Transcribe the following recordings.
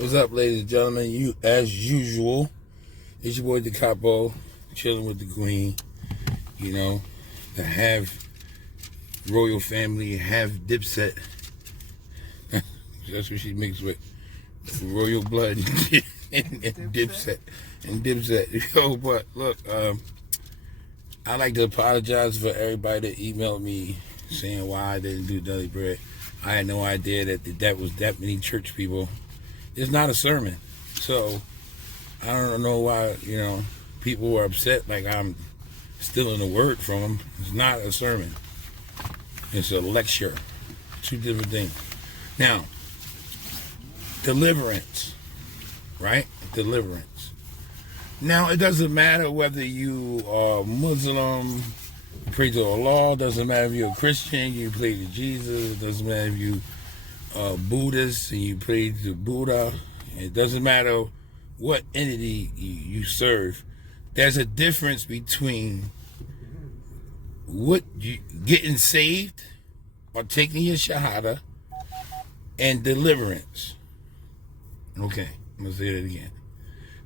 What's up, ladies and gentlemen? You, as usual, it's your boy Decopbo, chilling with the Queen. You know, the half royal family, half Dipset. That's what she mixed with royal blood and Dipset. Yo, but look, I like to apologize for everybody that emailed me saying why I didn't do Deli Bread. I had no idea that was that many church people. It's not a sermon. So I don't know why, people were upset like I'm stealing a word from them. It's not a sermon. It's a lecture. Two different things. Now, deliverance, right? Deliverance. Now, it doesn't matter whether you are Muslim, pray to Allah. Doesn't matter if you're a Christian, you pray to Jesus. It doesn't matter if you Buddhist and you pray to Buddha. It doesn't matter what entity you serve. There's a difference between getting saved or taking your shahada and deliverance. Okay, I'm gonna say that again.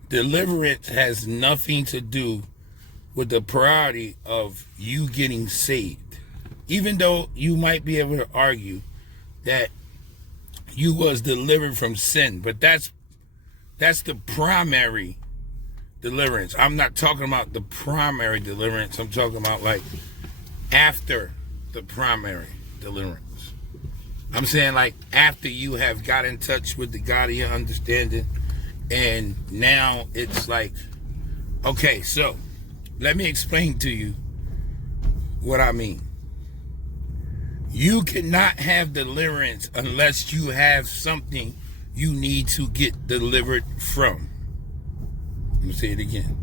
Deliverance has nothing to do with the priority of you getting saved. Even though you might be able to argue that you was delivered from sin, but that's the primary deliverance. I'm not talking about the primary deliverance. I'm talking about like after the primary deliverance. I'm saying like after you have got in touch with the God of your understanding, and now it's like, okay, so let me explain to you what I mean. You cannot have deliverance unless you have something you need to get delivered from. Let me say it again.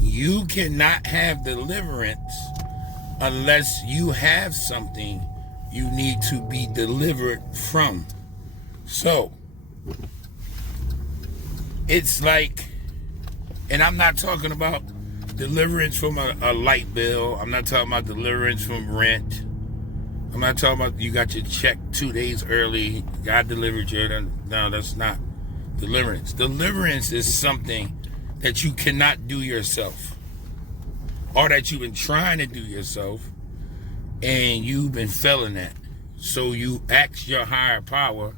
You cannot have deliverance unless you have something you need to be delivered from. So, it's like, and I'm not talking about deliverance from a light bill. I'm not talking about deliverance from rent. I'm not talking about you got your check 2 days early, God delivered you. No, that's not deliverance. Deliverance is something that you cannot do yourself, or that you've been trying to do yourself and you've been failing at. So you ask your higher power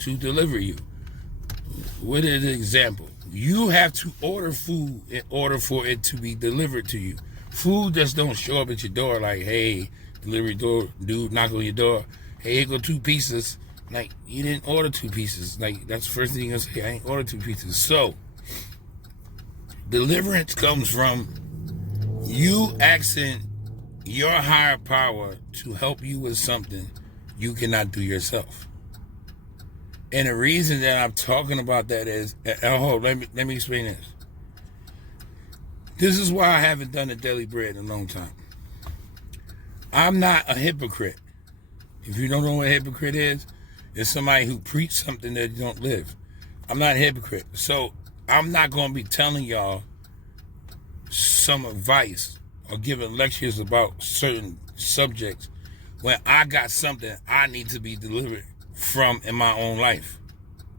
to deliver you. What is an example? You have to order food in order for it to be delivered to you. Food just don't show up at your door like, hey, delivery door dude knock on your door. Hey, here go 2 pieces. Like, you didn't order 2 pieces. Like, that's the first thing you're gonna say. I ain't ordered 2 pieces. So, deliverance comes from you asking your higher power to help you with something you cannot do yourself. And the reason that I'm talking about that is, let me explain this. This is why I haven't done a Daily Bread in a long time. I'm not a hypocrite. If you don't know what a hypocrite is, it's somebody who preaches something that you don't live. I'm not a hypocrite. So I'm not going to be telling y'all some advice or giving lectures about certain subjects when I got something I need to be delivered from in my own life.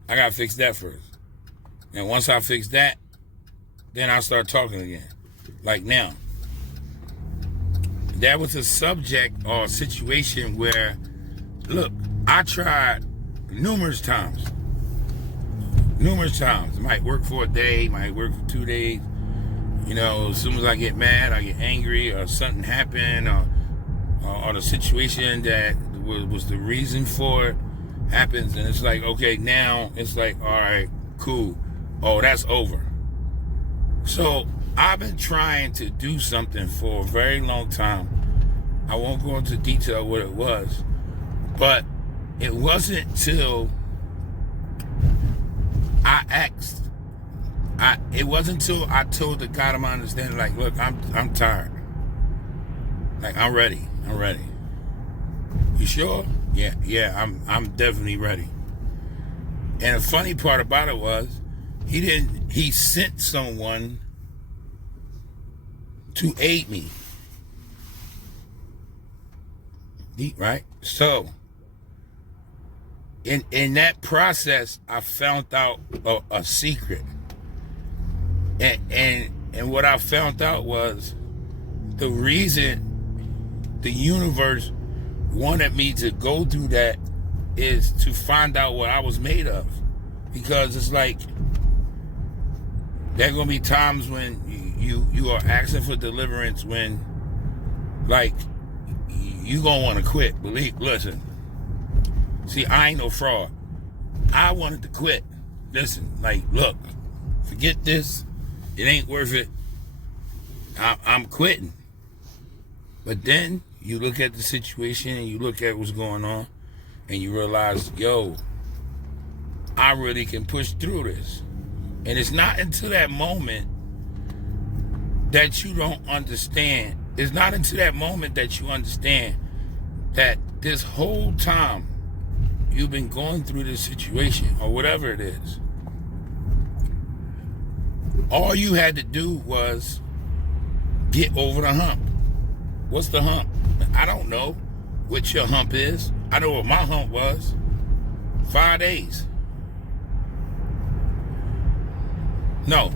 I got to fix that first. And once I fix that, then I'll start talking again. Like now. That was a subject or a situation where, look, I tried numerous times. It might work for a day, might work for 2 days. As soon as I get mad, I get angry, or something happened, or the situation that was the reason for it happens, and it's like, okay, now it's like, all right, cool. Oh, that's over. So I've been trying to do something for a very long time. I won't go into detail what it was, but it wasn't until it wasn't until I told the God of my understanding, like, look, I'm tired. Like, I'm ready. You sure? Yeah, I'm definitely ready. And the funny part about it was, he sent someone to aid me. Right? So in that process, I found out a secret. And what I found out was the reason the universe wanted me to go through that is to find out what I was made of. Because it's like, there are going to be times when you are asking for deliverance when, like, you going to want to quit. Listen. See, I ain't no fraud. I wanted to quit. Listen, like, look, forget this. It ain't worth it. I'm quitting. But then you look at the situation and you look at what's going on and you realize, yo, I really can push through this. And it's not until that moment that you don't understand. It's not until that moment that you understand that this whole time you've been going through this situation or whatever it is, all you had to do was get over the hump. What's the hump? I don't know what your hump is. I know what my hump was. 5 days. No.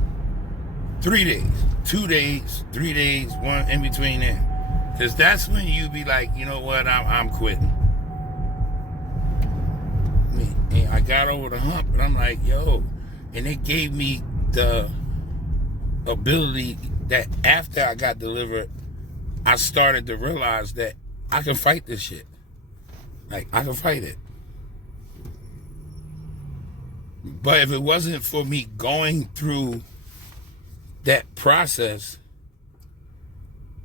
3 days. 2 days. 3 days. One in between there. Because that's when you be like, you know what? I'm quitting. And I got over the hump, and I'm like, yo. And it gave me the ability that after I got delivered, I started to realize that I can fight this shit. Like, I can fight it. But if it wasn't for me going through that process,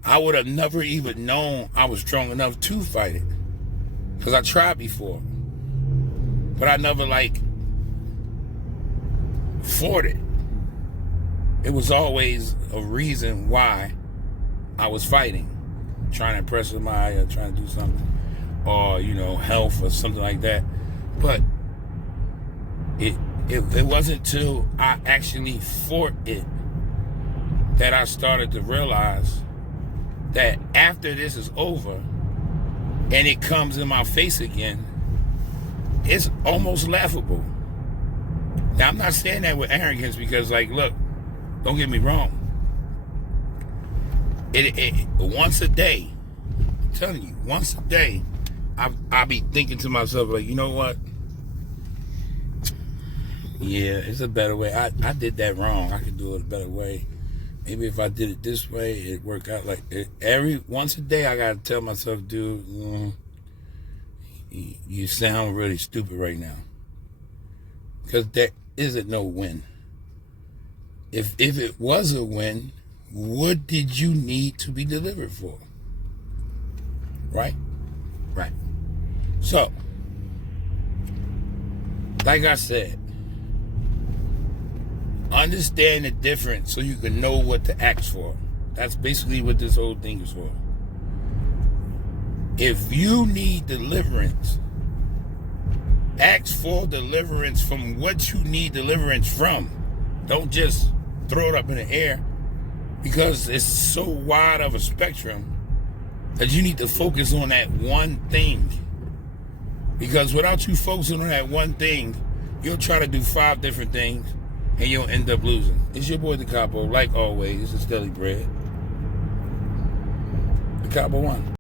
I would have never even known I was strong enough to fight it. Because I tried before. But I never, like, fought it. It was always a reason why I was fighting. Trying to impress somebody or trying to do something. Or, you know, health or something like that. But it wasn't until I actually fought it that I started to realize that after this is over and it comes in my face again, it's almost laughable. Now, I'm not saying that with arrogance because, like, look, don't get me wrong. It once a day, I'm telling you, once a day, I'll be thinking to myself, like, you know what? Yeah, it's a better way. I did that wrong. I could do it a better way. Maybe if I did it this way, it'd work out like it. Once a day, I gotta tell myself, dude, you sound really stupid right now. Because there isn't no win. If it was a win, what did you need to be delivered for? Right? Right. So, like I said, understand the difference so you can know what to ask for. That's basically what this whole thing is for. If you need deliverance, ask for deliverance from what you need deliverance from. Don't just throw it up in the air, because it's so wide of a spectrum that you need to focus on that one thing. Because without you focusing on that one thing, you'll try to do 5 different things and you'll end up losing. It's your boy Decopbo, like always. It's Daily Bread. Decopbo 1.